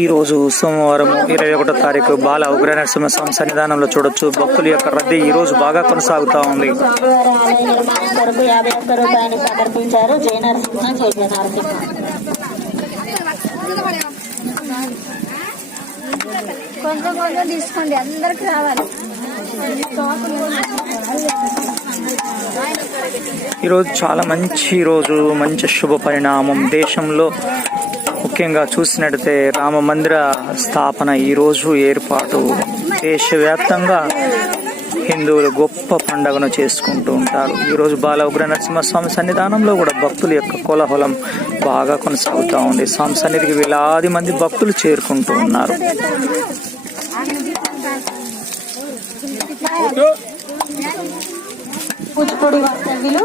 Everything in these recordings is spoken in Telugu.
ఈరోజు సోమవారం ఇరవై ఒకటో తారీఖు బాల ఉగ్ర నరసింహస్వామి సన్నిధానంలో చూడొచ్చు. భక్తుల యొక్క రద్దీ ఈ రోజు బాగా కొనసాగుతా ఉంది. కొంచెం కొంచెం తీసుకోండి అందరికి రావాలి. ఈరోజు చాలా మంచి రోజు మంచి శుభ పరిణామం. దేశంలో ముఖ్యంగా చూసినట్టయితే రామ మందిర స్థాపన ఈ రోజు ఏర్పాటు. దేశవ్యాప్తంగా హిందువులు గొప్ప పండుగను చేసుకుంటూ ఉంటారు. ఈరోజు బాల ఉగ్ర నరసింహస్వామి సన్నిధానంలో కూడా భక్తుల యొక్క కోలాహలం బాగా కొనసాగుతూ ఉంది. స్వామి సన్నిధికి వేలాది మంది భక్తులు చేరుకుంటూ ఉన్నారు. కూచిపూడి వాస్తవ్యులు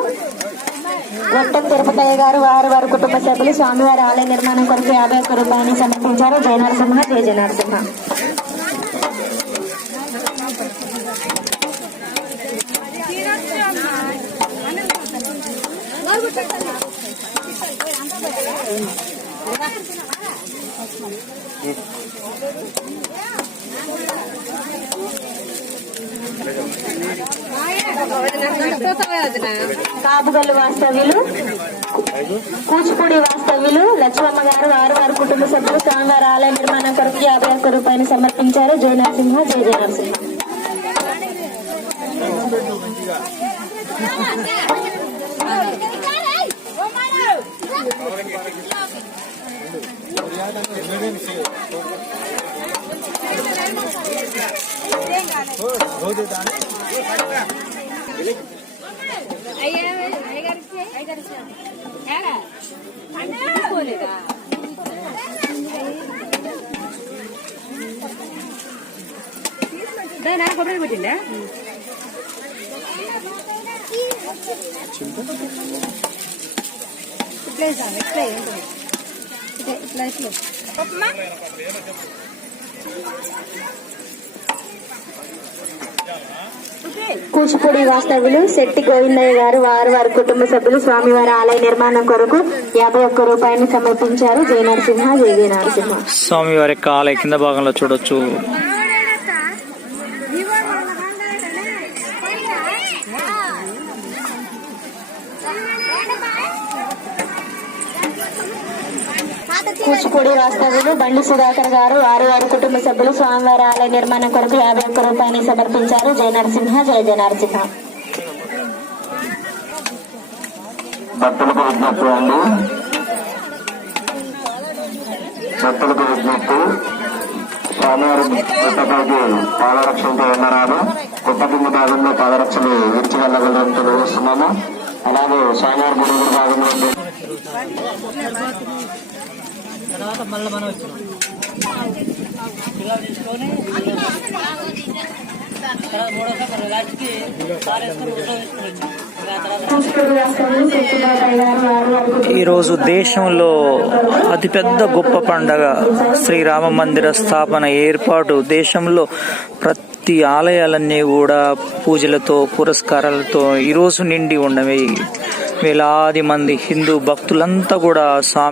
గొట్టం తిరుపతయ్య గారు వారు వారి కుటుంబ సభ్యులు స్వామివారి ఆలయ నిర్మాణం కొరకు యాభై ఒక్క రూపాయలు సమర్పించారు. జయ నరసింహ జయ జయ నరసింహ. కాపుగల్లు వాస్తవ్యులు కూచిపూడి వాస్తవ్యులు లక్ష్మమ్మ గారు వారు వారి కుటుంబ సభ్యులు స్వామివారి ఆలయ నిర్మాణం కొరకు యాభై ఒక్క రూపాయలు సమర్పించారు. జయ నరసింహ జయ జయ నరసింహ. కొబ్బరి పెట్టిండే ఇట్లా ఇస్తాను ఇట్లా ఏంటి ఇట్లా ఇట్లా ఇట్లా కూచిపూడి వాస్తవ్యులు శెట్టి గోవిందయ్య గారు వారు వారి కుటుంబ సభ్యులు స్వామివారి ఆలయ నిర్మాణం కొరకు యాభై ఒక్క రూపాయలు సమర్పించారు. జయ నరసింహ జయ జయ నరసింహ. స్వామివారి యొక్క ఆలయ కింద భాగంలో చూడొచ్చు. కూచిపూడి వాస్తవ్యులు బండి సుధాకర్ గారు వారు వారి కుటుంబ సభ్యులు స్వామివారి ఆలయ నిర్మాణం కొరకు యాభై ఒక్క రూపాయలు సమర్పించారు. జయ నరసింహ జయ జయ నరసింహ. భక్తులకు విజ్ఞప్తి అండి. భక్తులకు విజ్ఞప్తి. స్వామివారి గుట్టపైకి పాదరక్షలతో ఉండరాదు గుట్ట కింద భాగంలో పాదరక్షలు విరిచి వెళ్ళగలరని తెలియజేస్తున్నాము. అలాగే స్వామివారి గుడి ఎదురు భాగంలో ఉండే కూచిపూడి వాస్తవ్యులు శెట్టి బాబాయ్ గారు వారు వారి కుటుంబ ఈ రోజు దేశంలో అతిపెద్ద గొప్ప పండగ శ్రీరామ మందిర స్థాపన ఏర్పాటు. దేశంలో ప్రతి ఆలయాలన్నీ కూడా పూజలతో పురస్కారాలతో ఈరోజు నిండి ఉండవి. వేలాది మంది హిందూ భక్తులంతా కూడా స్వామి